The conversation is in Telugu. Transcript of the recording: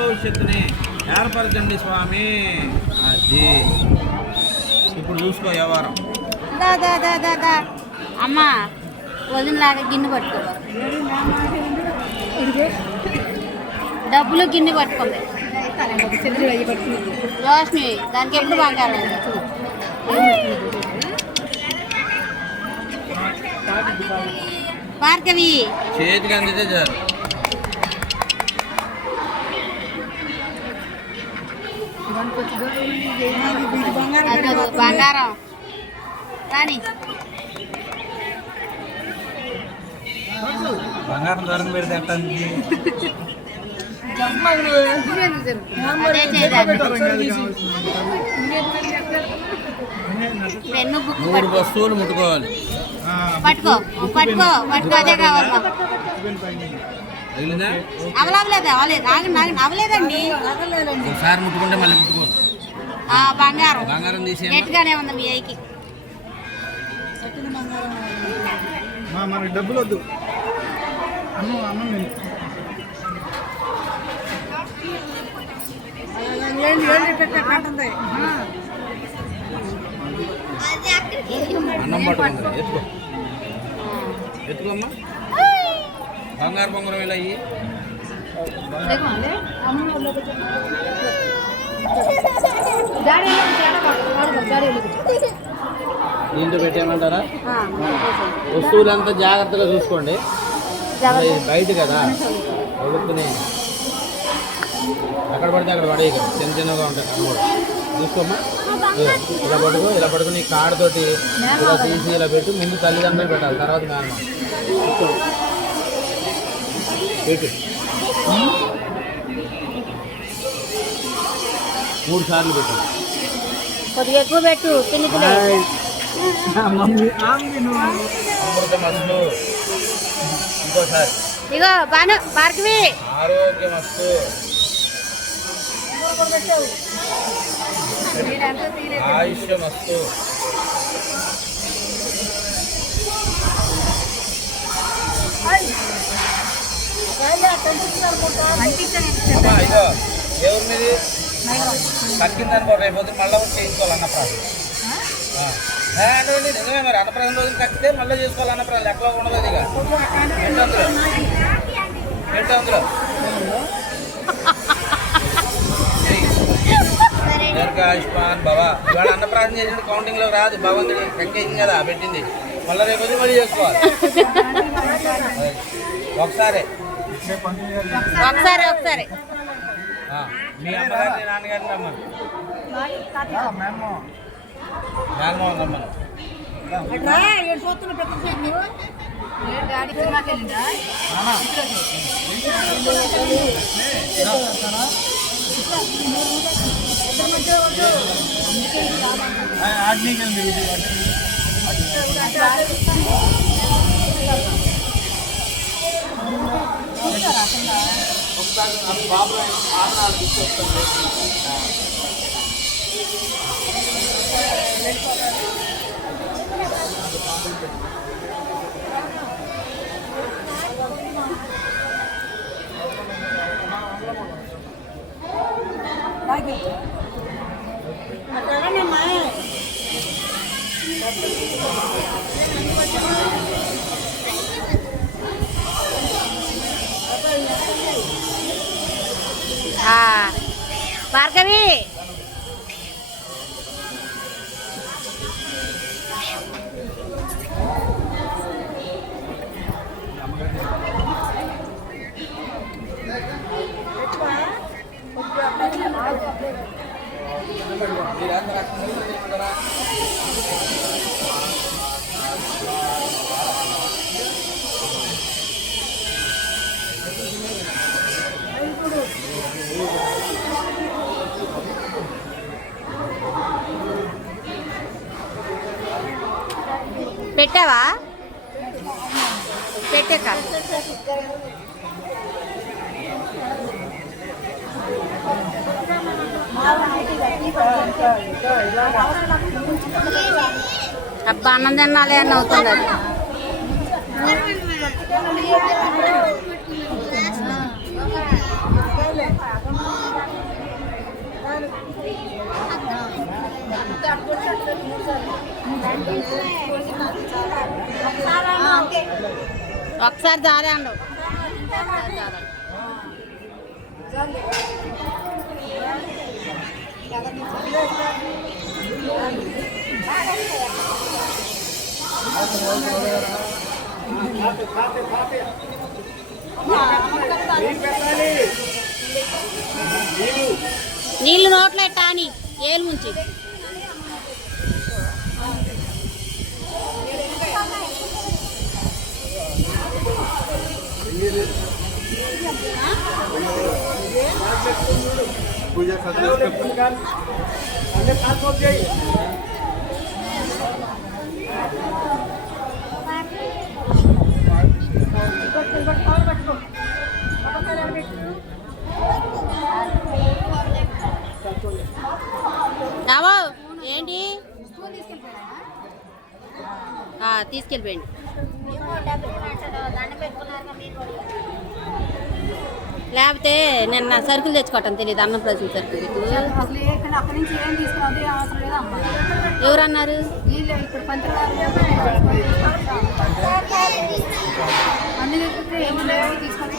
భవిష్యత్తుని ఏర్పరచండి స్వామి. అది ఇప్పుడు చూసుకో వ్యవహారం. అమ్మా వదినలాగా గిన్నె పట్టుకో, డబ్బులు గిన్నె పట్టుకోండి. రోష్ని దానికి ఎప్పుడు బంగారం భార్గవి చేతికి అందితే చాలు. బంగారం రాని బంగారం దొరక పెడితే పెన్ను బుక్ 3 వస్తువులు ముట్టుకోవాలి. పట్టుకో పట్టుకో పట్టుకో, అదే కావాలి. అవలేదండి, ఒకసారి ముట్టుకుంటే మళ్ళీ ముట్టుకో. బంగారం బంగారం తీసి గట్టిగానే ఉంది మీ అయ్యకి. మనకి డబ్బులు వద్దు. అన్నం పట్టుకుంది. ఎత్తుకో ఎత్తుకోమ్మా. బంగారు బొంగరం ఇలా అయ్యి దీంతో పెట్టేయమంటారా? వస్తువులంతా జాగ్రత్తగా చూసుకోండి. బయట కదా వదులుకునే, ఎక్కడ పడితే అక్కడ పడే, చిన్న చిన్నగా ఉంటాయి కనుగోడు. చూసుకోమ్మా. ఇలా పడుకో, ఇలా పడుకుని కాడతోటి ఇలా తీసి ఇలా పెట్టి ముందు తల్లిదండ్రులు పెట్టాలి, తర్వాత మేనమా పెట్టు. 3 సార్లు పెట్టు. కొద్దిగా ఎక్కువ పెట్టు. అమృతమస్తు. ఇంకోసారి ఇగో బాను భార్గవి. ఆరోగ్యమస్తు. ఆయుష్యమస్తు. ఇదో దేవుడి మీద కక్కిందనుకో, రేపు పొద్దున మళ్ళీ వచ్చి చేయించుకోవాలి అన్నప్రాసం. నిజమే మరి, అన్నప్రాసం రోజులు కక్కితే మళ్ళీ చేసుకోవాలి అన్నప్రాసం. ఎక్కడో ఉండదు. ఇక ఏంటో అందులో దీర్ఘాయుష్మాన్ భవ. ఇవాళ అన్నప్రాసం చేసింది కౌంటింగ్లో రాదు, భగవంతుడి కక్కేసింది కదా పెట్టింది. మళ్ళీ రేపు వచ్చి మళ్ళీ చేసుకోవాలి. ఒకసారి ఒకసారి మీ అమ్మగారిని నాన్నగారిని రమ్మను, నాన్నమోహన్ రమ్మను. బాబు ఆసనాలు తీసుకొస్తుంది. భార్గవి పెట్టావా? పెట్టాక అబ్బా అన్నం తినాలి అని అవుతుంది. అది ఒకసారి జారే అండవు నీళ్ళు నోట్లో టాని ఏలు ముంచి పూజ రావో ఏంటి తీసుకెళ్ళిపోయింది లేకపోతే నిన్న సరుకులు తెచ్చుకోవటం తెలియదు అన్నం ప్రజల సరుకులు అక్కడి నుంచి ఏం తీసుకున్నది అవసరం లేదు అమ్మ. ఎవరన్నారు వీళ్ళు ఇప్పుడు పంచదార అన్ని తీసుకుంటే ఏమో లేవు తీసుకొని